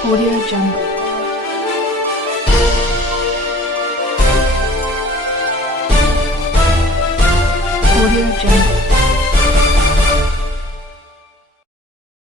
Audio Jungle. Audio Jungle.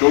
2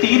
3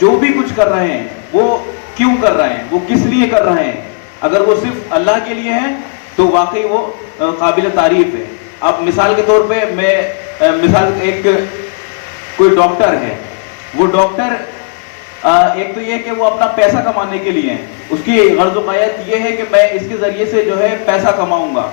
جو بھی کچھ کر رہے ہیں وہ کیوں کر رہے ہیں, وہ کس لیے کر رہے ہیں. اگر وہ صرف اللہ کے لیے ہیں تو واقعی وہ قابل تعریف ہے. اب مثال کے طور پہ میں ایک کوئی ڈاکٹر ہے, وہ ڈاکٹر ایک تو یہ کہ وہ اپنا پیسہ کمانے کے لیے ہیں, اس کی غرض و غایت یہ ہے کہ میں اس کے ذریعے سے جو ہے پیسہ کماؤں گا,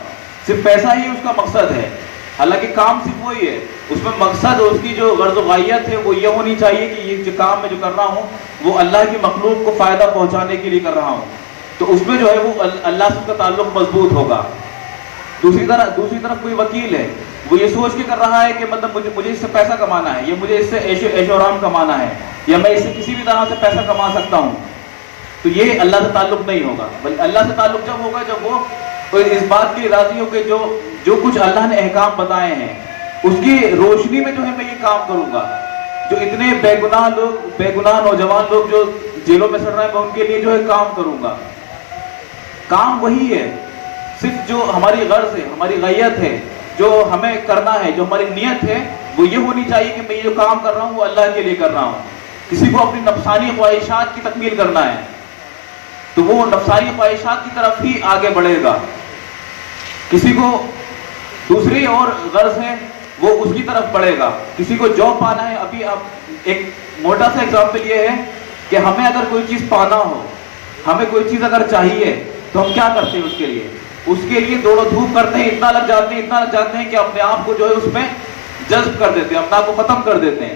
صرف پیسہ ہی اس کا مقصد ہے. حالانکہ کام صرف وہی ہے, اس میں مقصد اس کی جو غرض و غایت ہے وہ یہ ہونی چاہیے کہ یہ جو کام میں جو کر رہا ہوں وہ اللہ کی مخلوق کو فائدہ پہنچانے کے لیے کر رہا ہوں, تو اس میں جو ہے وہ اللہ سے کا تعلق مضبوط ہوگا. دوسری طرف کوئی وکیل ہے, وہ یہ سوچ کے کر رہا ہے کہ مطلب مجھے اس سے پیسہ کمانا ہے, یا مجھے اس سے عیش و آرام کمانا ہے, یا میں اس سے کسی بھی طرح سے پیسہ کما سکتا ہوں, تو یہ اللہ سے تعلق نہیں ہوگا. بلکہ اللہ سے تعلق جب ہوگا جب وہ اس بات کی راضی ہو کہ جو کچھ اللہ نے احکام بتائے ہیں اس کی روشنی میں جو ہے میں یہ کام کروں گا. جو اتنے بے گناہ نوجوان لوگ جو جیلوں میں سڑ رہے ہیں میں ان کے لیے جو ہے کام کروں گا. کام وہی ہے, صرف جو ہماری غرض ہے, ہماری غیت ہے, جو ہمیں کرنا ہے, جو ہماری نیت ہے وہ یہ ہونی چاہیے کہ میں یہ جو کام کر رہا ہوں وہ اللہ کے لیے کر رہا ہوں. کسی کو اپنی نفسانی خواہشات کی تکمیل کرنا ہے تو وہ نفسانی خواہشات کی طرف ہی آگے بڑھے گا. کسی کو دوسری اور غرض ہے وہ اس کی طرف بڑھے گا. کسی کو جاب پانا ہے, ابھی اب ایک موٹا سا ایگزامپل یہ ہے کہ ہمیں اگر کوئی چیز پانا ہو, ہمیں کوئی چیز اگر چاہیے تو ہم کیا کرتے ہیں اس کے لیے دوڑو دھوپ کرتے ہیں, اتنا لگ جاتے ہیں کہ اپنے آپ کو جو ہے اس میں جذب کر دیتے ہیں, اپنے آپ کو ختم کر دیتے ہیں.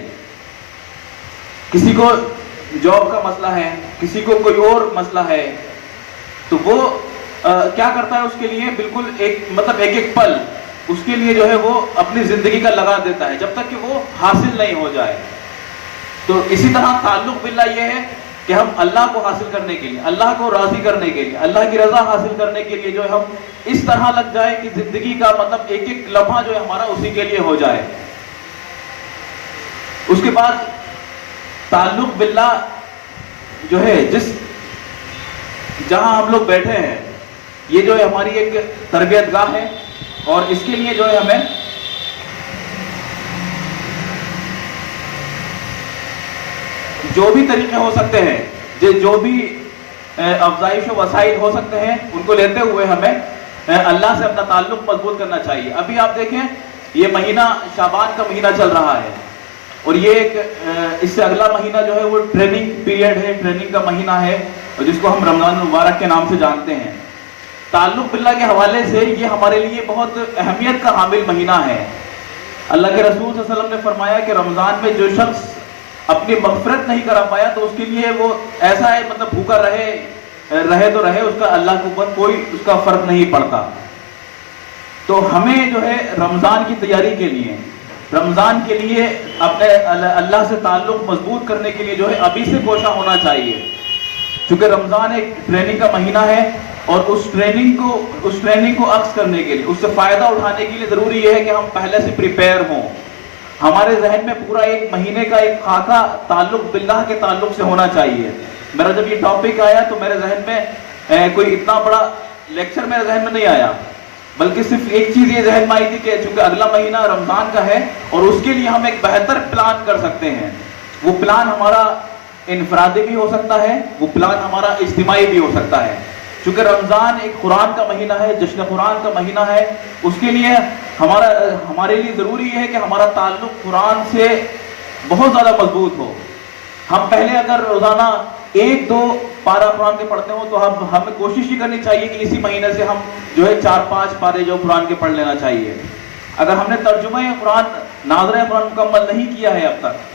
کسی کو جاب کا مسئلہ ہے, کسی کو کوئی اور مسئلہ ہے, تو وہ کیا کرتا ہے اس کے لیے بالکل ایک پل اس کے لیے جو ہے وہ اپنی زندگی کا لگا دیتا ہے جب تک کہ وہ حاصل نہیں ہو جائے. تو اسی طرح تعلق باللہ یہ ہے کہ ہم اللہ کو حاصل کرنے کے لیے, اللہ کو راضی کرنے کے لیے, اللہ کی رضا حاصل کرنے کے لیے جو ہے ہم اس طرح لگ جائے کہ زندگی کا مطلب ایک ایک لمحہ جو ہے ہمارا اسی کے لیے ہو جائے. اس کے بعد تعلق باللہ جو ہے جہاں ہم لوگ بیٹھے ہیں یہ جو ہے ہماری ایک تربیت گاہ ہے, اور اس کے لیے جو ہے ہمیں جو بھی طریقے ہو سکتے ہیں, جو بھی افزائش و وسائل ہو سکتے ہیں ان کو لیتے ہوئے ہمیں اللہ سے اپنا تعلق مضبوط کرنا چاہیے. ابھی آپ دیکھیں یہ مہینہ شعبان کا مہینہ چل رہا ہے, اور یہ اس سے اگلا مہینہ جو ہے وہ ٹریننگ پیریڈ ہے, ٹریننگ کا مہینہ ہے, جس کو ہم رمضان المبارک کے نام سے جانتے ہیں. تعلق باللہ کے حوالے سے یہ ہمارے لیے بہت اہمیت کا حامل مہینہ ہے. اللہ کے رسول صلی اللہ علیہ وسلم نے فرمایا کہ رمضان میں جو شخص اپنی مغفرت نہیں کرا پایا تو اس کے لیے وہ ایسا ہے مطلب بھوکا رہے تو رہے, اس کا اللہ کے اوپر کوئی اس کا فرق نہیں پڑتا. تو ہمیں جو ہے رمضان کی تیاری کے لیے, رمضان کے لیے اپنے اللہ سے تعلق مضبوط کرنے کے لیے جو ہے ابھی سے کوشاں ہونا چاہیے. چونکہ رمضان ایک ٹریننگ کا مہینہ ہے, اور اس ٹریننگ کو عکس کرنے کے لیے, اس سے فائدہ اٹھانے کے لیے ضروری یہ ہے کہ ہم پہلے سے پریپیئر ہوں. ہمارے ذہن میں پورا ایک مہینے کا ایک خاکہ تعلق باللہ کے تعلق سے ہونا چاہیے. میرا جب یہ ٹاپک آیا تو میرے ذہن میں کوئی اتنا بڑا لیکچر میرے ذہن میں نہیں آیا, بلکہ صرف ایک چیز یہ ذہن میں آئی تھی کہ چونکہ اگلا مہینہ رمضان کا ہے اور اس کے لیے ہم ایک بہتر پلان کر سکتے ہیں. وہ پلان ہمارا انفرادی بھی ہو سکتا ہے, وہ پلان ہمارا اجتماعی بھی ہو سکتا ہے. چونکہ رمضان ایک قرآن کا مہینہ ہے, جشن قرآن کا مہینہ ہے, اس کے لیے ہمارے لیے ضروری ہے کہ ہمارا تعلق قرآن سے بہت زیادہ مضبوط ہو. ہم پہلے اگر روزانہ 1-2 پارہ قرآن کے پڑھتے ہوں تو ہمیں کوشش یہ کرنی چاہیے کہ اسی مہینے سے ہم جو ہے 4-5 پارے جو قرآن کے پڑھ لینا چاہیے. اگر ہم نے ترجمہ قرآن, ناظرہ قرآن مکمل نہیں کیا ہے اب تک,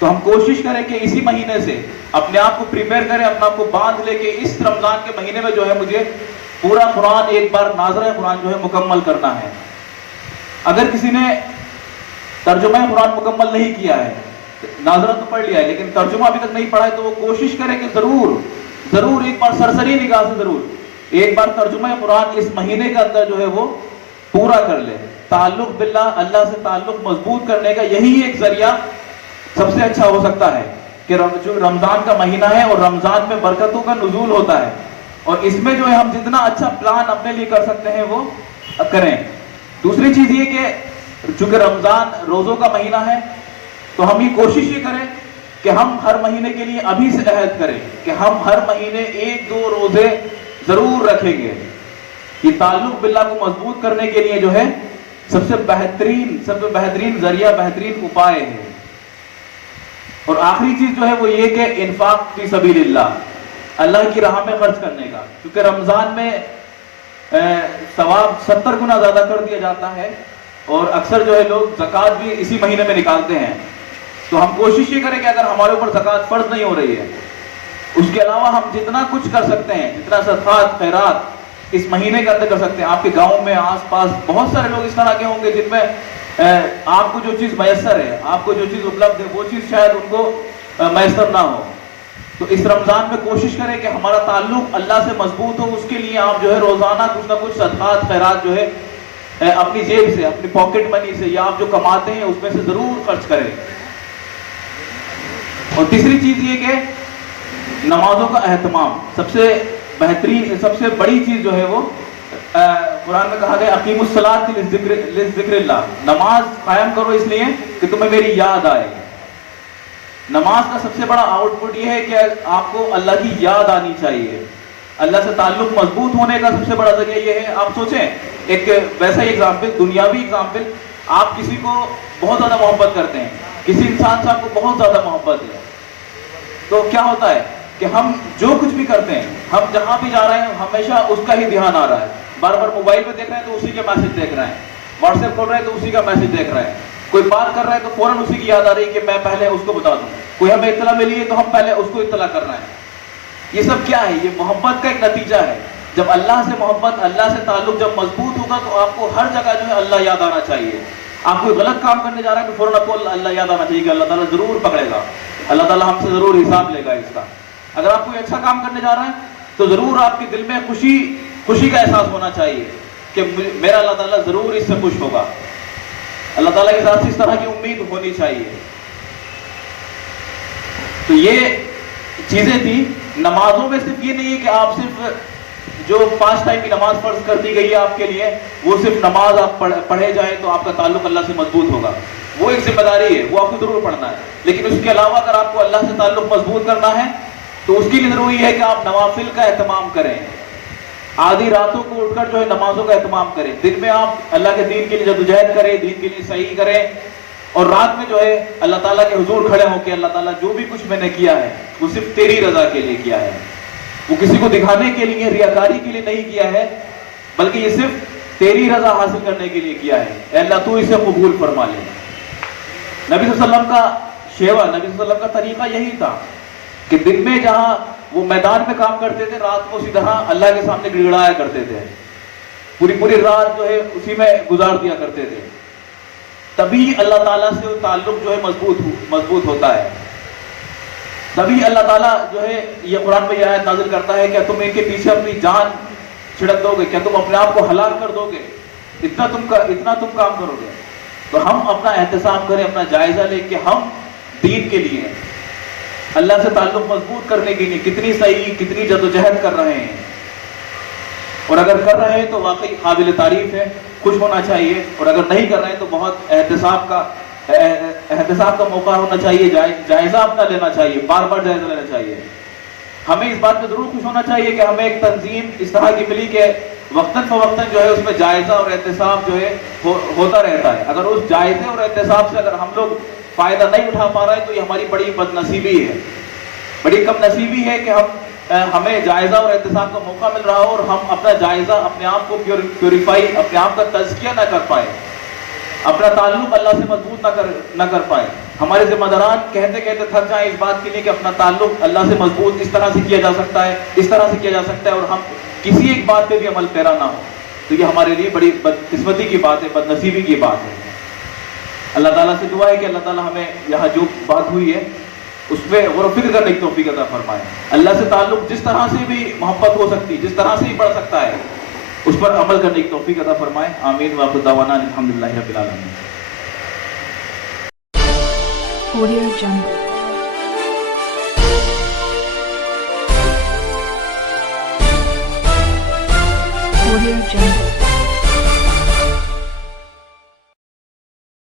تو ہم کوشش کریں کہ اسی مہینے سے اپنے آپ کو پریپیئر کریں, اپنے آپ کو باندھ لے کے اس رمضان کے مہینے میں جو ہے مجھے پورا قرآن ایک بار ناظرہ قرآن جو ہے مکمل کرنا ہے. اگر کسی نے ترجمہ قرآن مکمل نہیں کیا ہے, ناظرہ تو پڑھ لیا ہے لیکن ترجمہ ابھی تک نہیں پڑھا ہے, تو وہ کوشش کرے کہ ضرور ایک بار سرسری نگاہ سے ضرور ایک بار ترجمہ قرآن اس مہینے کے اندر جو ہے وہ پورا کر لے. تعلق باللہ, اللہ سے تعلق مضبوط کرنے کا یہی ایک ذریعہ سب سے اچھا ہو سکتا ہے کہ جو رمضان کا مہینہ ہے اور رمضان میں برکتوں کا نزول ہوتا ہے, اور اس میں جو ہے ہم جتنا اچھا پلان اپنے لیے کر سکتے ہیں وہ کریں. دوسری چیز یہ کہ چونکہ رمضان روزوں کا مہینہ ہے تو ہم یہ کوشش یہ کریں کہ ہم ہر مہینے کے لیے ابھی سے عہد کریں کہ ہم ہر مہینے 1-2 روزے ضرور رکھیں گے. یہ تعلق باللہ کو مضبوط کرنے کے لیے جو ہے سب سے بہترین ذریعہ، بہترین اپائے ہے. اور آخری چیز جو ہے وہ یہ کہ انفاق فی سبیل اللہ کی راہ میں خرچ کرنے کا، کیونکہ رمضان میں ثواب 70 گنا زیادہ کر دیا جاتا ہے، اور اکثر جو ہے لوگ زکوٰۃ بھی اسی مہینے میں نکالتے ہیں. تو ہم کوشش یہ کریں کہ اگر ہمارے اوپر زکوٰۃ فرض نہیں ہو رہی ہے، اس کے علاوہ ہم جتنا کچھ کر سکتے ہیں، جتنا صدقات خیرات اس مہینے کے اندر کر سکتے ہیں. آپ کے گاؤں میں آس پاس بہت سارے لوگ اس طرح کے ہوں گے جن میں آپ کو جو چیز میسر ہے، آپ کو جو چیز اپلبدھ ہے، وہ چیز شاید ان کو میسر نہ ہو. تو اس رمضان میں کوشش کریں کہ ہمارا تعلق اللہ سے مضبوط ہو. اس کے لیے آپ جو ہے روزانہ کچھ نہ کچھ صدقات خیرات جو ہے اپنی جیب سے، اپنی پاکٹ منی سے، یا آپ جو کماتے ہیں اس میں سے ضرور خرچ کریں. اور تیسری چیز یہ کہ نمازوں کا اہتمام، سب سے بہترین، سب سے بڑی چیز جو ہے وہ قرآن میں کہا گیا اقیموا الصلاۃ لذکر اللہ، نماز قائم کرو اس لیے کہ تمہیں میری یاد آئے. نماز کا سب سے بڑا آؤٹ پٹ یہ ہے کہ آپ کو اللہ کی یاد آنی چاہیے. اللہ سے تعلق مضبوط ہونے کا سب سے بڑا ذریعہ یہ ہے. آپ سوچیں ایک ویسا ایگزامپل، دنیاوی ایگزامپل، آپ کسی کو بہت زیادہ محبت کرتے ہیں، کسی انسان سے آپ کو بہت زیادہ محبت ہے، تو کیا ہوتا ہے کہ ہم جو کچھ بھی کرتے ہیں، ہم جہاں بھی جا رہے ہیں ہمیشہ اس کا ہی دھیان آ رہا ہے. بار بار موبائل پہ دیکھ رہے ہیں تو اسی کے میسج دیکھ رہے ہیں، واٹس ایپ کھول رہے ہیں تو اسی کا میسج دیکھ رہے ہیں، کوئی بات کر رہا ہے تو فوراً اسی کی یاد آ رہی ہے کہ میں پہلے اس کو بتا دوں، کوئی ہمیں اطلاع ملی ہے تو ہم پہلے اس کو اطلاع کر رہے ہیں. یہ سب کیا ہے؟ یہ محبت کا ایک نتیجہ ہے. جب اللہ سے محبت، اللہ سے تعلق جب مضبوط ہوگا تو آپ کو ہر جگہ جو ہے اللہ یاد آنا چاہیے. آپ کوئی غلط کام کرنے جا رہے ہیں تو فوراً آپ کو اللہ یاد آنا چاہیے کہ اللہ تعالیٰ ضرور پکڑے گا، اللہ تعالیٰ ہم سے ضرور حساب لے گا اس کا. اگر آپ کوئی اچھا کام کرنے جا رہے ہیں تو ضرور آپ کے دل میں خوشی کا احساس ہونا چاہیے کہ میرا اللہ تعالیٰ ضرور اس سے خوش ہوگا. اللہ تعالیٰ کے ساتھ اس طرح کی امید ہونی چاہیے. تو یہ چیزیں تھیں. نمازوں میں صرف یہ نہیں ہے کہ آپ صرف جو 5 ٹائم کی نماز فرض کر دی گئی ہے آپ کے لیے، وہ صرف نماز آپ پڑھے جائیں تو آپ کا تعلق اللہ سے مضبوط ہوگا. وہ ایک ذمہ داری ہے، وہ آپ کو ضرور پڑھنا ہے. لیکن اس کے علاوہ اگر آپ کو اللہ سے تعلق مضبوط کرنا ہے تو اس کے لیے ضروری ہے کہ آپ نوافل کا اہتمام کریں. آدھی راتوں کو اٹھ کر جو ہے نمازوں کا اہتمام کریں. دن میں آپ اللہ کے دین کے لیے جدوجہد کریں، دین کے لیے صحیح کریں، اور رات میں جو ہے اللہ تعالیٰ کے حضور کھڑے ہو کے اللہ تعالیٰ جو بھی کچھ میں نے کیا ہے وہ صرف تیری رضا کے لیے کیا ہے، وہ کسی کو دکھانے کے لیے، ریاکاری کے لیے نہیں کیا ہے، بلکہ یہ صرف تیری رضا حاصل کرنے کے لیے کیا ہے. اے اللہ تو اسے قبول فرما لے. نبی صلی اللہ علیہ وسلم کا شیوا، نبی صلی اللہ علیہ وسلم کا طریقہ یہی تھا کہ دن میں جہاں وہ میدان میں کام کرتے تھے، رات کو اسی طرح اللہ کے سامنے گڑگڑایا کرتے تھے، پوری رات جو ہے اسی میں گزار دیا کرتے تھے. تبھی اللہ تعالیٰ سے تعلق جو ہے مضبوط ہوتا ہے. تبھی اللہ تعالیٰ جو ہے یہ قرآن میں یہ آیت نازل کرتا ہے کہ تم ان کے پیچھے اپنی جان چھڑک دو گے، کیا تم اپنے آپ کو ہلاک کر دو گے، اتنا تم کام کرو گے. تو ہم اپنا احتساب کریں، اپنا جائزہ لیں کہ ہم دین کے لیے، اللہ سے تعلق مضبوط کرنے کے لیے کتنی صحیح، کتنی جدوجہد کر رہے ہیں. اور اگر کر رہے ہیں تو واقعی قابل تعریف ہے، خوش ہونا چاہیے. اور اگر نہیں کر رہے ہیں تو بہت احتساب کا موقع ہونا چاہیے، جائزہ اپنا لینا چاہیے، بار بار جائزہ لینا چاہیے. ہمیں اس بات پہ ضرور خوش ہونا چاہیے کہ ہمیں ایک تنظیم اس طرح کی ملی کہ وقتاً فوقتاً جو ہے اس میں جائزہ اور احتساب جو ہے ہوتا رہتا ہے. اگر اس جائزے اور احتساب سے اگر ہم لوگ فائدہ نہیں اٹھا پا رہے ہیں تو یہ ہماری بڑی بد نصیبی ہے، بڑی کم نصیبی ہے کہ ہمیں جائزہ اور احتساب کا موقع مل رہا ہو اور ہم اپنا جائزہ، اپنے آپ کو پیوریفائی، اپنے آپ کا تزکیہ نہ کر پائے، اپنا تعلق اللہ سے مضبوط نہ کر پائے. ہمارے ذمہ داران کہتے تھک جائیں اس بات کے لیے کہ اپنا تعلق اللہ سے مضبوط اس طرح سے کیا جا سکتا ہے، اس طرح سے کیا جا سکتا ہے، اور ہم کسی ایک بات پہ بھی عمل پیرا نہ ہو. تو یہ ہمارے لیے بڑی بدقسمتی کی بات ہے، بد نصیبی کی بات ہے. اللہ تعالیٰ سے دعا ہے کہ اللہ تعالیٰ ہمیں یہاں جو بات ہوئی ہے اس پہ غور و فکر کرنے کی توفیق عطا فرمائے. اللہ سے تعلق جس طرح سے بھی محبت ہو سکتی، جس طرح سے بھی بڑھ سکتا ہے، اس پر عمل کرنے کی توفیق عطا فرمائے. آمین. وآخر دعوانا الحمدللہ رب العالمین. Audio Jungle. Audio Jungle.